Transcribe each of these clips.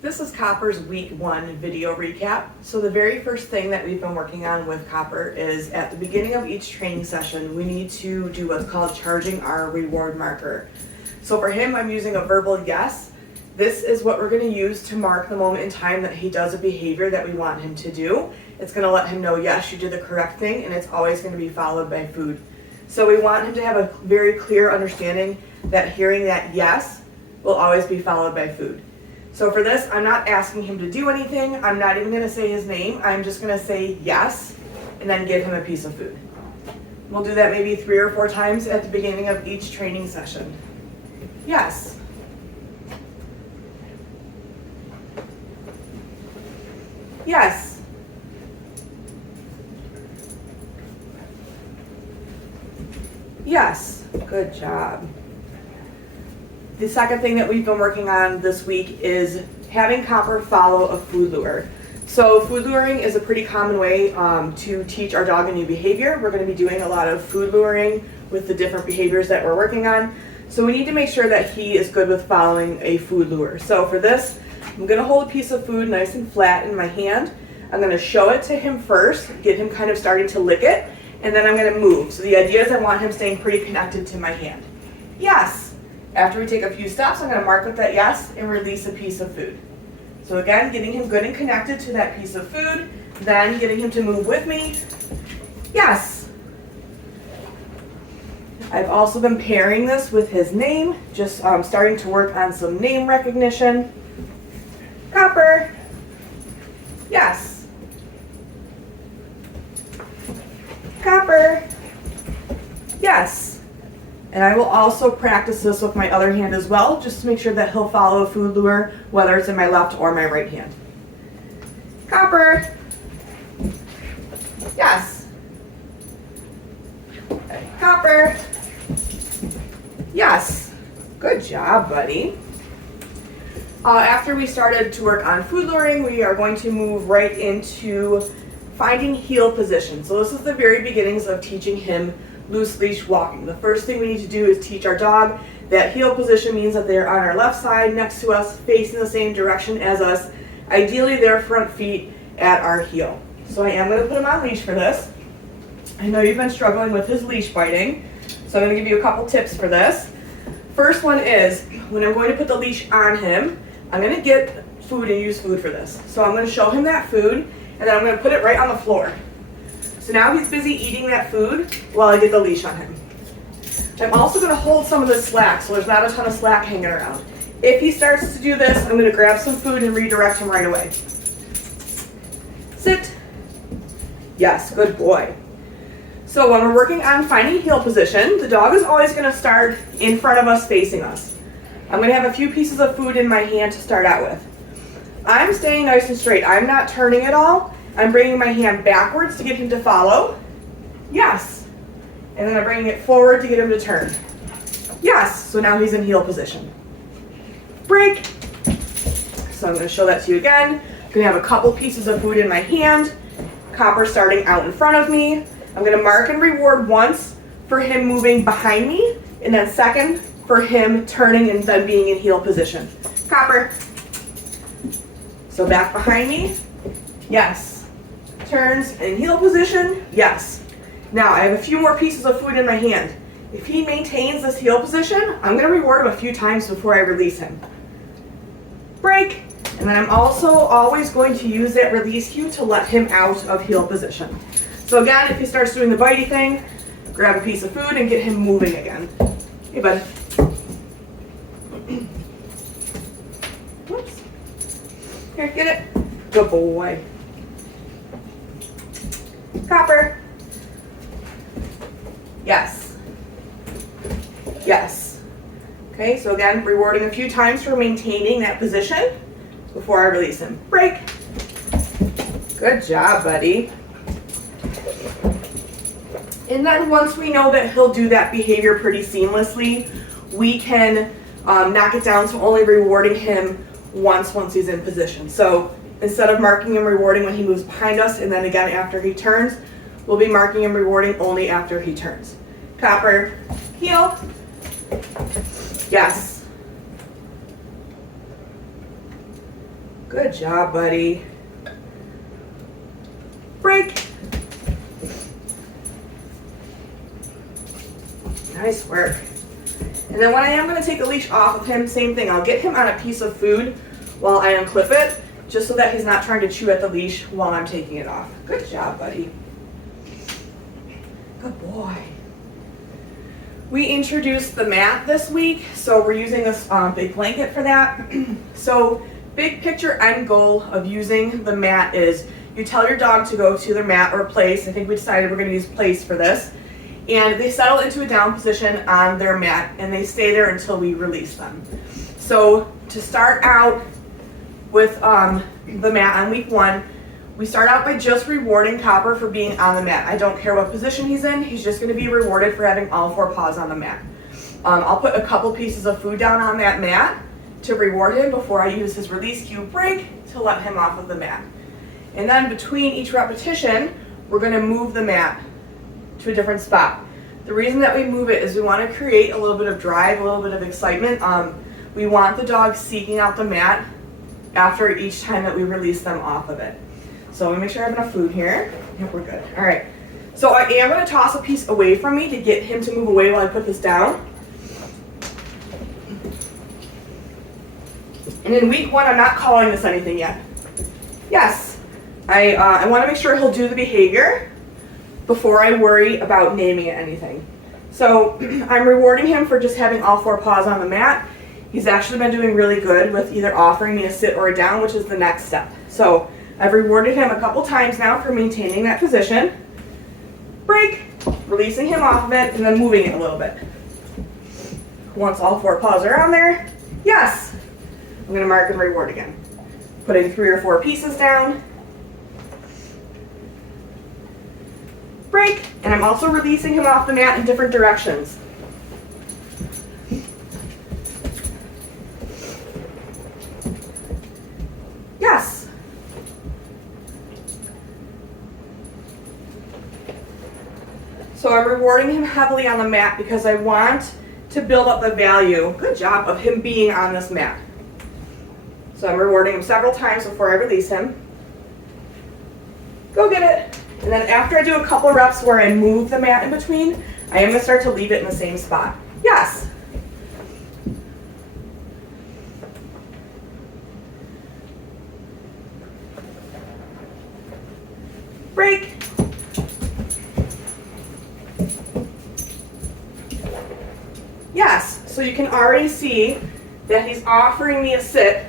This is Copper's week 1 video recap. So the very first thing that we've been working on with Copper is at the beginning of each training session, we need to do what's called charging our reward marker. So for him, I'm using a verbal yes. This is what we're going to use to mark the moment in time that he does a behavior that we want him to do. It's going to let him know, yes, you did the correct thing, and it's always going to be followed by food. So we want him to have a very clear understanding that hearing that yes will always be followed by food. So for this, I'm not asking him to do anything. I'm not even going to say his name. I'm just going to say yes and then give him a piece of food. We'll do that maybe 3 or 4 times at the beginning of each training session. Yes. Yes. Yes. Good job. The second thing that we've been working on this week is having Copper follow a food lure. So food luring is a pretty common way to teach our dog a new behavior. We're going to be doing a lot of food luring with the different behaviors that we're working on. So we need to make sure that he is good with following a food lure. So for this, I'm going to hold a piece of food nice and flat in my hand. I'm going to show it to him first, get him kind of starting to lick it, and then I'm going to move. So the idea is I want him staying pretty connected to my hand. Yes. After we take a few steps, I'm going to mark with that yes and release a piece of food. So again, getting him good and connected to that piece of food, then getting him to move with me. Yes. I've also been pairing this with his name, just starting to work on some name recognition. Copper. Yes. Copper. Yes. And I will also practice this with my other hand as well, just to make sure that he'll follow a food lure, whether it's in my left or my right hand. Copper. Yes. Copper. Yes. Good job, buddy. After we started to work on food luring, we are going to move right into finding heel position. So this is the very beginnings of teaching him loose leash walking. The first thing we need to do is teach our dog that heel position means that they're on our left side next to us, facing the same direction as us, ideally their front feet at our heel. So I am going to put him on leash for this. I know you've been struggling with his leash biting, so I'm going to give you a couple tips for this. First one is, when I'm going to put the leash on him, I'm going to get food and use food for this. So I'm going to show him that food, and then I'm going to put it right on the floor. So now he's busy eating that food while I get the leash on him. I'm also going to hold some of the slack so there's not a ton of slack hanging around. If he starts to do this, I'm going to grab some food and redirect him right away. Sit. Yes, good boy. So when we're working on finding heel position, the dog is always going to start in front of us, facing us. I'm going to have a few pieces of food in my hand to start out with. I'm staying nice and straight. I'm not turning at all. I'm bringing my hand backwards to get him to follow. Yes. And then I'm bringing it forward to get him to turn. Yes. So now he's in heel position. Break. So I'm going to show that to you again. I'm going to have a couple pieces of food in my hand. Copper starting out in front of me. I'm going to mark and reward once for him moving behind me, and then second for him turning and then being in heel position. Copper. So back behind me. Yes. Turns in heel position. Yes. Now I have a few more pieces of food in my hand. If he maintains this heel position, I'm going to reward him a few times before I release him. Break. And then I'm also always going to use that release cue to let him out of heel position. So again, if he starts doing the bitey thing, grab a piece of food and get him moving again. Hey, bud. Whoops. Here, get it. Good boy. Copper. Yes. Yes. Okay, so again, rewarding a few times for maintaining that position before I release him. Break. Good job, buddy. And then once we know that he'll do that behavior pretty seamlessly, we can knock it down to only rewarding him once he's in position. So instead of marking and rewarding when he moves behind us and then again after he turns, we'll be marking and rewarding only after he turns. Copper, heel. Yes. Good job, buddy. Break. Nice work. And then when I am going to take the leash off of him, same thing. I'll get him on a piece of food while I unclip it, just so that he's not trying to chew at the leash while I'm taking it off. Good job, buddy. Good boy. We introduced the mat this week, so we're using this big blanket for that. So big picture end goal of using the mat is you tell your dog to go to their mat or place. I think we decided we're going to use place for this. And they settle into a down position on their mat and they stay there until we release them. So to start out with the mat on week 1, we start out by just rewarding Copper for being on the mat. I don't care what position he's in, he's just going to be rewarded for having all 4 paws on the mat. I'll put a couple pieces of food down on that mat to reward him before I use his release cue break to let him off of the mat. And then between each repetition, we're going to move the mat to a different spot. The reason that we move it is we want to create a little bit of drive, a little bit of excitement. We want the dog seeking out the mat after each time that we release them off of it. So let me make sure I have enough food here. Yep, we're good. All right. So I am going to toss a piece away from me to get him to move away while I put this down. And in week 1, I'm not calling this anything yet. Yes, I want to make sure he'll do the behavior before I worry about naming it anything. So I'm rewarding him for just having all 4 paws on the mat. He's actually been doing really good with either offering me a sit or a down, which is the next step. So I've rewarded him a couple times now for maintaining that position. Break, releasing him off of it, and then moving it a little bit. Once all 4 paws are on there, yes, I'm going to mark and reward again. Putting 3 or 4 pieces down. Break, and I'm also releasing him off the mat in different directions. Yes. So I'm rewarding him heavily on the mat because I want to build up the value, good job, of him being on this mat. So I'm rewarding him several times before I release him. Go get it. And then after I do a couple reps where I move the mat in between, I am going to start to leave it in the same spot. Yes. Break. Yes. So you can already see that he's offering me a sit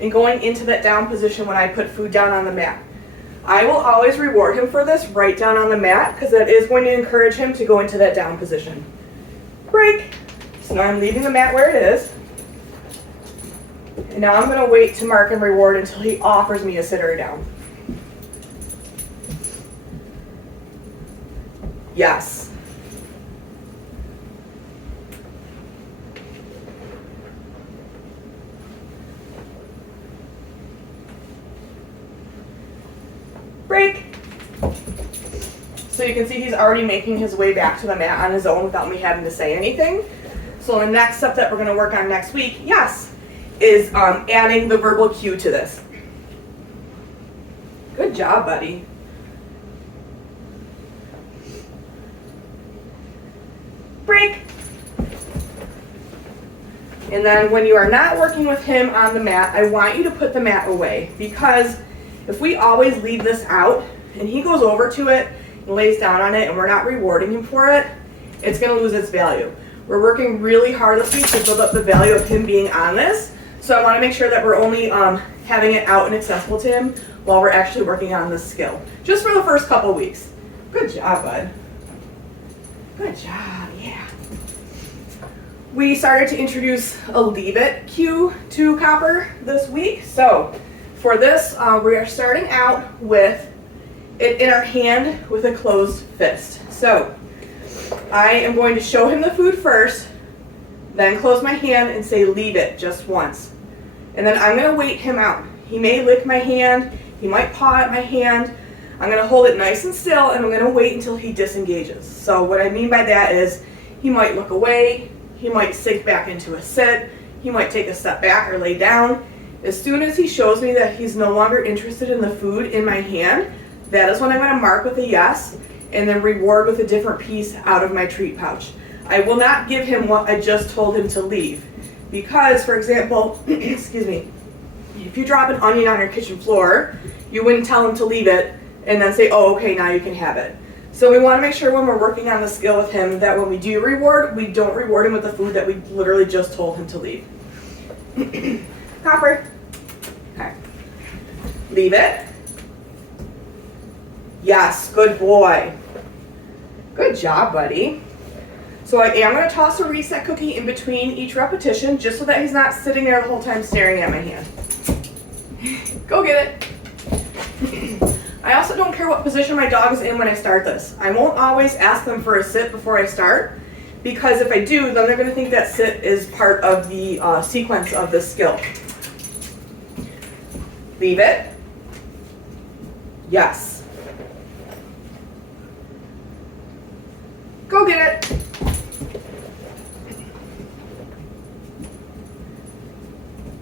and going into that down position when I put food down on the mat. I will always reward him for this right down on the mat because that is going to encourage him to go into that down position. Break. So now I'm leaving the mat where it is. And now I'm going to wait to mark and reward until he offers me a sit or a down. Yes. Break. So you can see he's already making his way back to the mat on his own without me having to say anything. So the next step that we're going to work on next week, yes, is adding the verbal cue to this. Good job, buddy. Break. And then when you are not working with him on the mat, I want you to put the mat away, because if we always leave this out and he goes over to it and lays down on it and we're not rewarding him for it, it's going to lose its value. We're working really hard this week to build up the value of him being on this, so I want to make sure that we're only having it out and accessible to him while we're actually working on this skill, just for the first couple weeks. Good job, bud. Good job, yeah. We started to introduce a leave it cue to Copper this week. So for this, we are starting out with it in our hand with a closed fist. So I am going to show him the food first, then close my hand and say leave it just once. And then I'm going to wait him out. He may lick my hand, he might paw at my hand. I'm going to hold it nice and still, and I'm going to wait until he disengages. So what I mean by that is he might look away, he might sink back into a sit, he might take a step back or lay down, As soon as he shows me that he's no longer interested in the food in my hand, that is when I'm going to mark with a yes and then reward with a different piece out of my treat pouch. I will not give him what I just told him to leave. Because, for example, excuse me, if you drop an onion on your kitchen floor, you wouldn't tell him to leave it and then say, oh, okay, now you can have it. So we want to make sure when we're working on the skill with him that when we do reward, we don't reward him with the food that we literally just told him to leave. Copper. Okay. Leave it. Yes, good boy. Good job, buddy. So I am going to toss a reset cookie in between each repetition just so that he's not sitting there the whole time staring at my hand. Go get it. I also don't care what position my dog is in when I start this. I won't always ask them for a sit before I start, because if I do, then they're going to think that sit is part of the sequence of this skill. Leave it. Yes. Go get it.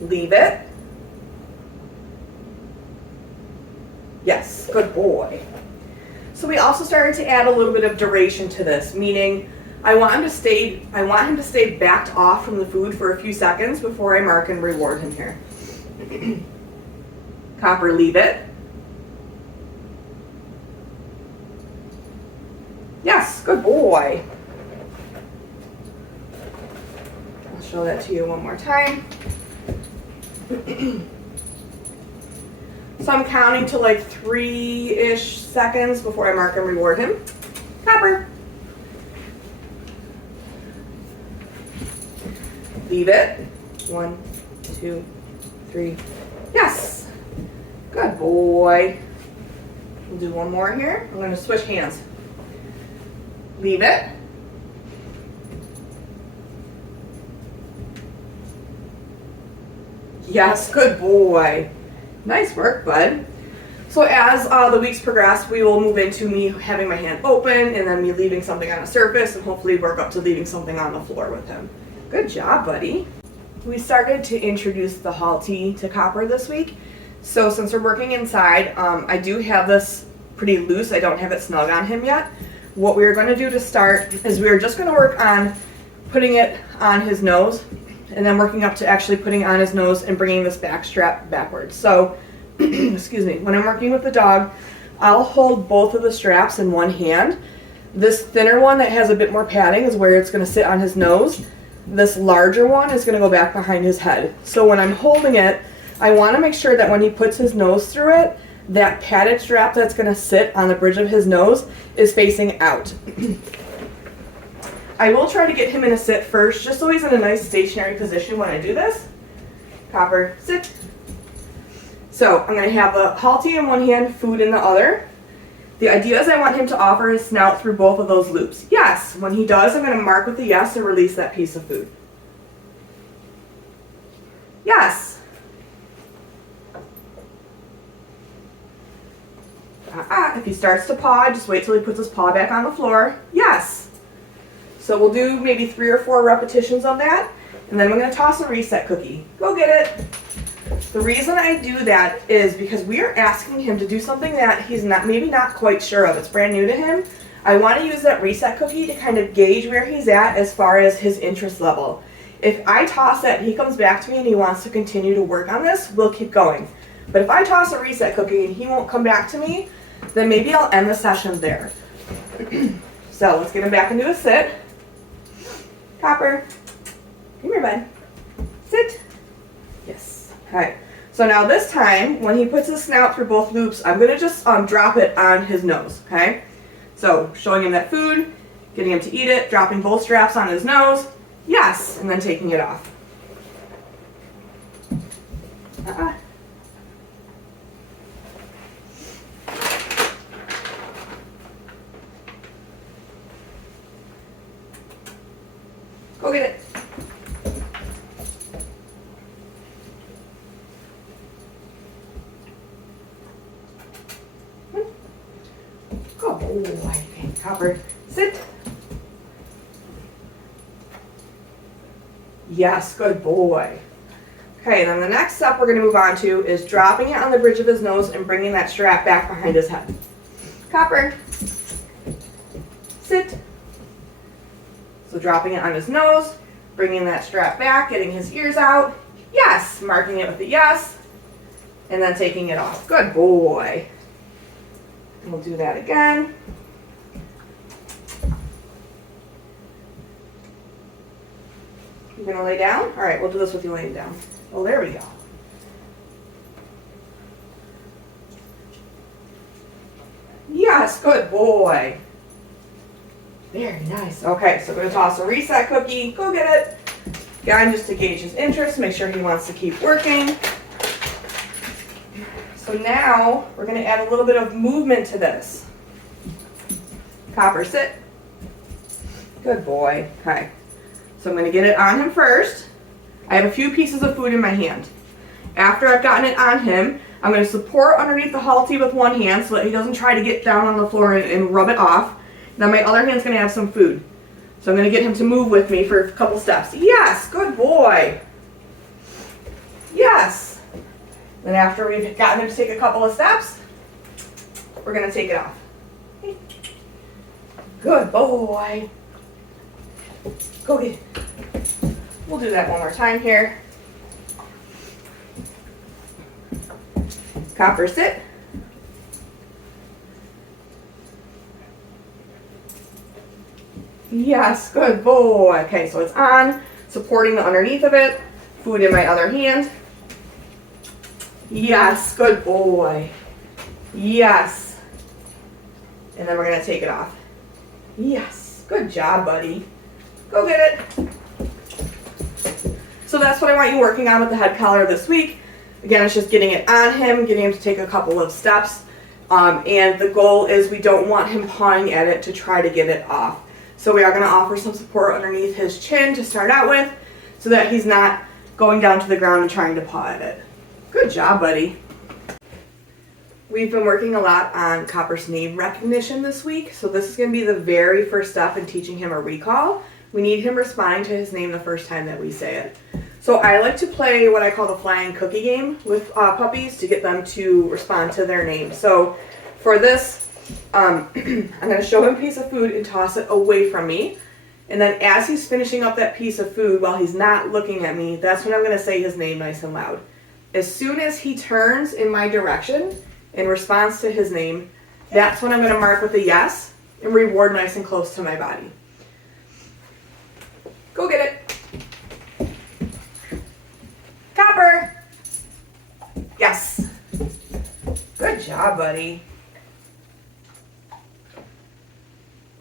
Leave it. Yes, good boy. So we also started to add a little bit of duration to this, meaning I want him to stay backed off from the food for a few seconds before I mark and reward him here. Copper, leave it. Yes, good boy. I'll show that to you one more time. So I'm counting to like 3-ish seconds before I mark and reward him. Copper. Leave it. 1, 2, 3. Yes. Good boy. We'll do one more here. I'm going to switch hands. Leave it. Yes, good boy. Nice work, bud. So as the weeks progress, we will move into me having my hand open and then me leaving something on a surface and hopefully work up to leaving something on the floor with him. Good job, buddy. We started to introduce the Halti to Copper this week. So since we're working inside, I do have this pretty loose. I don't have it snug on him yet. What we're going to do to start is we're just going to work on putting it on his nose and then working up to actually putting on his nose and bringing this back strap backwards. So, excuse me, when I'm working with the dog, I'll hold both of the straps in one hand. This thinner one that has a bit more padding is where it's going to sit on his nose. This larger one is going to go back behind his head. So when I'm holding it, I want to make sure that when he puts his nose through it, that padded strap that's going to sit on the bridge of his nose is facing out. I will try to get him in a sit first, just so he's in a nice stationary position when I do this. Copper, sit. So I'm going to have the Halti in one hand, food in the other. The idea is I want him to offer his snout through both of those loops. Yes, when he does, I'm going to mark with the yes and release that piece of food. Yes. If he starts to paw, just wait till he puts his paw back on the floor. Yes. So we'll do maybe 3 or 4 repetitions of that, and then we're going to toss a reset cookie. Go get it. The reason I do that is because we are asking him to do something that he's maybe not quite sure of. It's brand new to him. I want to use that reset cookie to kind of gauge where he's at as far as his interest level. If I toss it and he comes back to me and he wants to continue to work on this, we'll keep going. But if I toss a reset cookie and he won't come back to me, then maybe I'll end the session there. So let's get him back into a sit. Copper, come here, bud. Sit. Yes. All right. So now this time, when he puts his snout through both loops, I'm going to just drop it on his nose, okay? So showing him that food, getting him to eat it, dropping both straps on his nose, yes, and then taking it off. Go get it. Go boy. Okay, Copper, sit. Yes, good boy. Okay, then the next step we're going to move on to is dropping it on the bridge of his nose and bringing that strap back behind his head. Copper, sit. So dropping it on his nose, bringing that strap back, getting his ears out. Yes, marking it with a yes, and then taking it off. Good boy. And we'll do that again. You're gonna lay down? All right, we'll do this with you laying down. Oh, there we go. Yes, good boy. Very nice. Okay, so we're gonna toss a reset cookie. Go get it. Again, just to gauge his interest, make sure he wants to keep working. So now we're gonna add a little bit of movement to this. Copper, sit. Good boy. Okay. So I'm gonna get it on him first. I have a few pieces of food in my hand. After I've gotten it on him, I'm gonna support underneath the halty with one hand so that he doesn't try to get down on the floor and rub it off. Then my other hand's gonna have some food. So I'm gonna get him to move with me for a couple steps. Yes, good boy. Yes. Then after we've gotten him to take a couple of steps, we're gonna take it off. Good boy. Go get it. We'll do that one more time here. Copper, sit. Yes, good boy. Okay, so it's on, supporting the underneath of it. Food in my other hand. Yes, good boy. Yes. And then we're gonna take it off. Yes, good job, buddy. Go get it. So that's what I want you working on with the head collar this week. Again, it's just getting it on him, getting him to take a couple of steps. And the goal is we don't want him pawing at it to try to get it off. So we are going to offer some support underneath his chin to start out with so that he's not going down to the ground and trying to paw at it. Good job, buddy. We've been working a lot on Copper's name recognition this week. So this is going to be the very first step in teaching him a recall. We need him responding to his name the first time that we say it. So I like to play what I call the flying cookie game with puppies to get them to respond to their name. So for this, I'm going to show him a piece of food and toss it away from me. And then as he's finishing up that piece of food while he's not looking at me, that's when I'm going to say his name nice and loud. As soon as he turns in my direction in response to his name, that's when I'm going to mark with a yes and reward nice and close to my body. Go get it. Copper. Yes. Good job, buddy.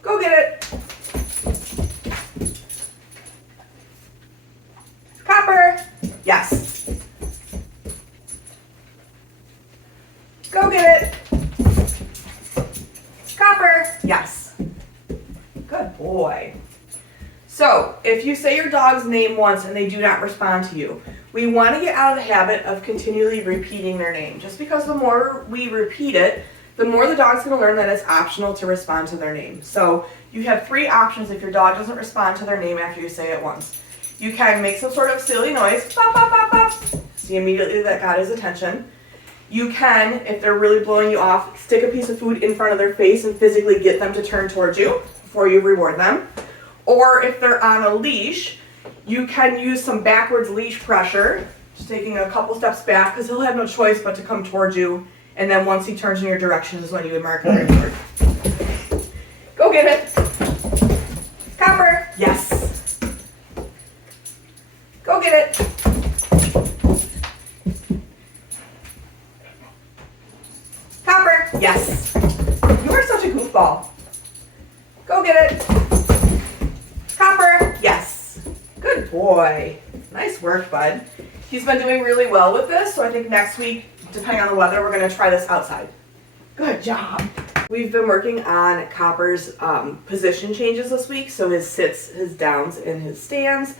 Go get it. Copper. Yes. Go get it. Copper. Yes. Good boy. So, if you say your dog's name once and they do not respond to you, we want to get out of the habit of continually repeating their name. Just because the more we repeat it, the more the dog's going to learn that it's optional to respond to their name. So, you have three options if your dog doesn't respond to their name after you say it once. You can make some sort of silly noise, pop, pop, pop, pop. See immediately that got his attention. You can, if they're really blowing you off, stick a piece of food in front of their face and physically get them to turn towards you before you reward them. Or if they're on a leash, you can use some backwards leash pressure, just taking a couple steps back because he'll have no choice but to come towards you. And then once he turns in your direction is when you would mark the reward. Go get it. Copper. Yes. Go get it. Copper. Yes. You are such a goofball. Go get it. Copper. Yes. Good boy. Nice work, bud. He's been doing really well with this, so I think next week, depending on the weather, we're going to try this outside. Good job. We've been working on Copper's position changes this week, so his sits, his downs, and his stands.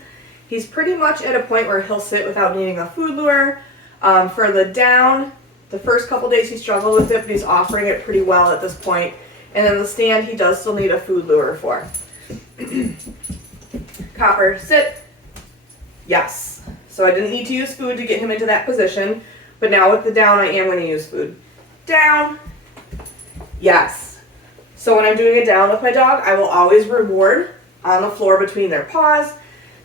He's pretty much at a point where he'll sit without needing a food lure. For the down, the first couple days he struggled with it, but he's offering it pretty well at this point. And then the stand, he does still need a food lure for. Copper, sit. Yes. So I didn't need to use food to get him into that position, but now with the down, I am going to use food. Down. Yes. So when I'm doing a down with my dog, I will always reward on the floor between their paws,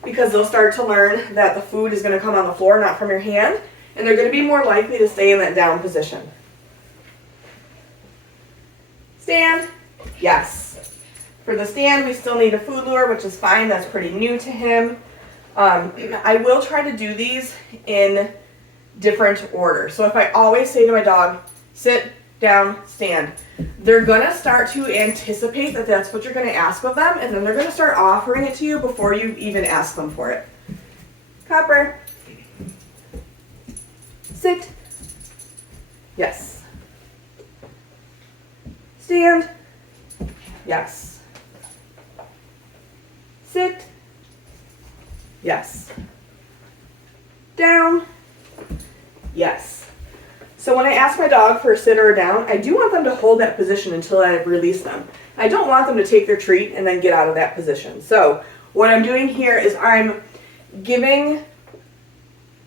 because they'll start to learn that the food is going to come on the floor, not from your hand, and they're going to be more likely to stay in that down position. Stand. Yes. For the stand, we still need a food lure, which is fine. That's pretty new to him. I will try to do these in different order. So if I always say to my dog, sit, down, stand, they're going to start to anticipate that that's what you're going to ask of them, and then they're going to start offering it to you before you even ask them for it. Copper. Sit. Yes. Stand. Yes. Sit. Yes. Down. Yes. So when I ask my dog for a sit or a down, I do want them to hold that position until I release them. I don't want them to take their treat and then get out of that position. So what I'm doing here is I'm giving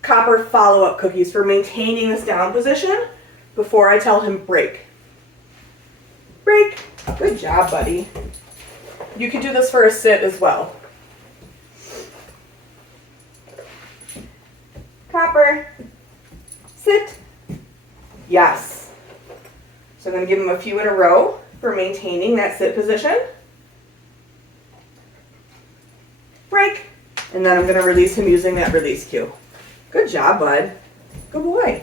Copper follow-up cookies for maintaining this down position before I tell him break. Break. Good job, buddy. You can do this for a sit as well. Copper. Sit. Yes. So I'm going to give him a few in a row for maintaining that sit position. Break. And then I'm going to release him using that release cue. Good job, bud. Good boy.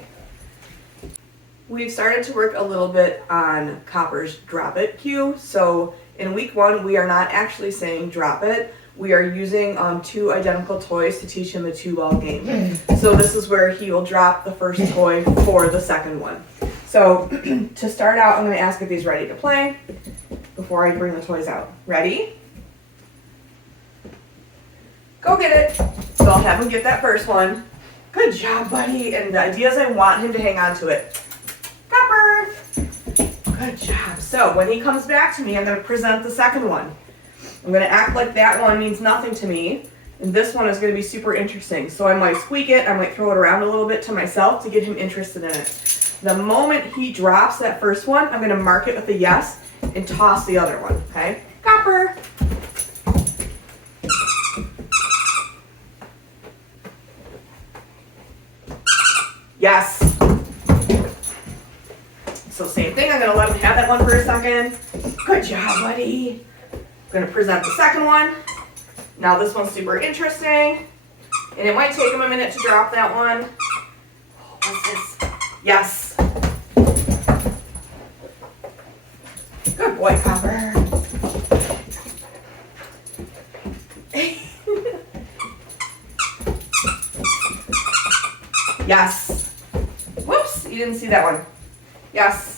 We've started to work a little bit on Copper's drop it cue. So in week 1, we are not actually saying drop it. We are using 2 identical toys to teach him a 2-ball game. So this is where he will drop the first toy for the second one. So to start out, I'm going to ask if he's ready to play before I bring the toys out. Ready? Go get it. So I'll have him get that first one. Good job, buddy. And the idea is I want him to hang on to it. Copper. Good job. So when he comes back to me, I'm going to present the second one. I'm going to act like that one means nothing to me, and this one is going to be super interesting. So I might squeak it, I might throw it around a little bit to myself to get him interested in it. The moment he drops that first one, I'm going to mark it with a yes and toss the other one, okay? Copper! Yes! So same thing, I'm going to let him have that one for a second. Good job, buddy! I'm going to present the second one. Now this one's super interesting, and it might take him a minute to drop that one. What's this? Yes. Good boy, Copper. Yes. Whoops, you didn't see that one. Yes.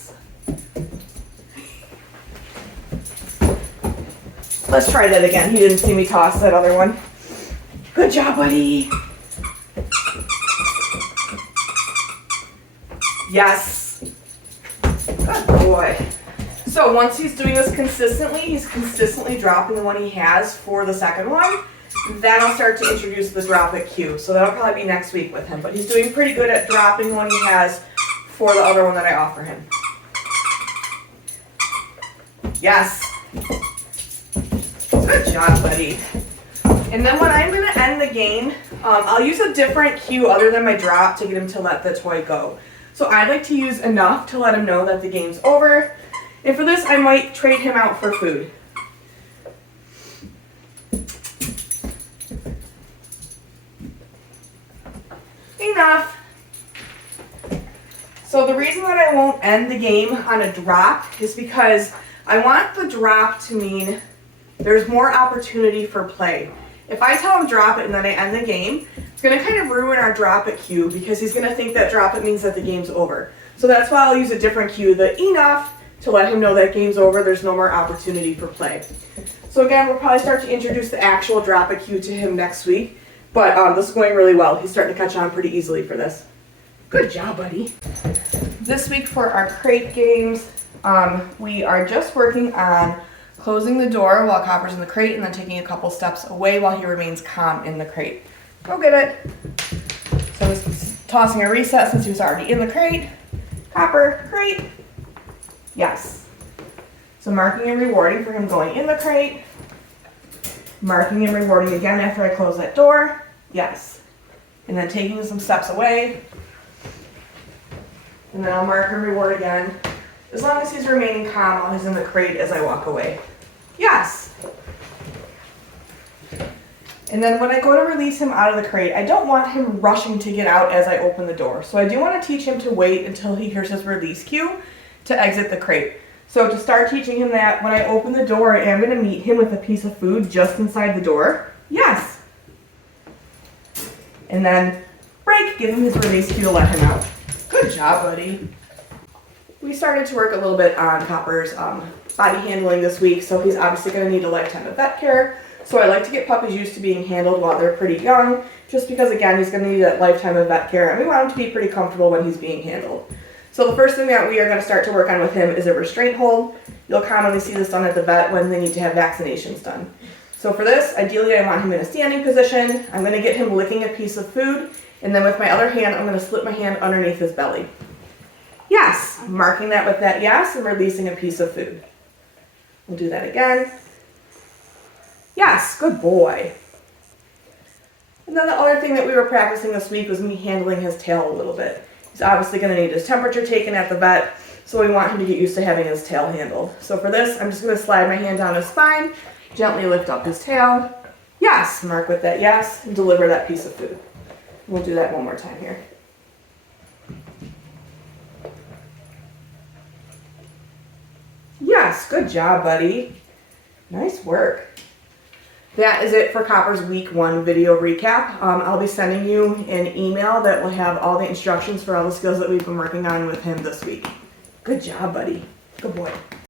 Let's try that again. He didn't see me toss that other one. Good job, buddy. Yes. Good boy. So once he's doing this consistently, he's consistently dropping the one he has for the second one. Then I'll start to introduce the drop it cue. So that'll probably be next week with him. But he's doing pretty good at dropping the one he has for the other one that I offer him. Yes. Good job, buddy. And then when I'm going to end the game, I'll use a different cue other than my drop to get him to let the toy go. So I'd like to use enough to let him know that the game's over. And for this, I might trade him out for food. Enough. So the reason that I won't end the game on a drop is because I want the drop to mean there's more opportunity for play. If I tell him drop it and then I end the game, it's going to kind of ruin our drop it cue because he's going to think that drop it means that the game's over. So that's why I'll use a different cue, the enough, to let him know that game's over, there's no more opportunity for play. So again, we'll probably start to introduce the actual drop it cue to him next week, but this is going really well. He's starting to catch on pretty easily for this. Good job, buddy. This week for our crate games, we are just working on closing the door while Copper's in the crate and then taking a couple steps away while he remains calm in the crate. Go get it. I was tossing a reset since he was already in the crate. Copper, crate. Yes. So marking and rewarding for him going in the crate. Marking and rewarding again after I close that door. Yes. And then taking some steps away. And then I'll mark and reward again. As long as he's remaining calm while he's in the crate as I walk away. Yes. And then when I go to release him out of the crate, I don't want him rushing to get out as I open the door. So I do want to teach him to wait until he hears his release cue to exit the crate. So to start teaching him that, when I open the door, I am going to meet him with a piece of food just inside the door. Yes. And then break, give him his release cue to let him out. Good job, buddy. We started to work a little bit on Copper's body handling this week, so he's obviously going to need a lifetime of vet care. So I like to get puppies used to being handled while they're pretty young, just because, again, he's going to need that lifetime of vet care, and we want him to be pretty comfortable when he's being handled. So the first thing that we are going to start to work on with him is a restraint hold. You'll commonly see this done at the vet when they need to have vaccinations done. So for this, ideally I want him in a standing position. I'm going to get him licking a piece of food, and then with my other hand, I'm going to slip my hand underneath his belly. Yes, marking that with that yes, and releasing a piece of food. We'll do that again. Yes, good boy. And then the other thing that we were practicing this week was me handling his tail a little bit. He's obviously going to need his temperature taken at the vet, so we want him to get used to having his tail handled. So for this, I'm just going to slide my hand down his spine, gently lift up his tail. Yes, mark with that yes, and deliver that piece of food. We'll do that one more time here. Yes, good job, buddy. Nice work. That is it for Copper's week 1 video recap. I'll be sending you an email that will have all the instructions for all the skills that we've been working on with him this week. Good job, buddy. Good boy.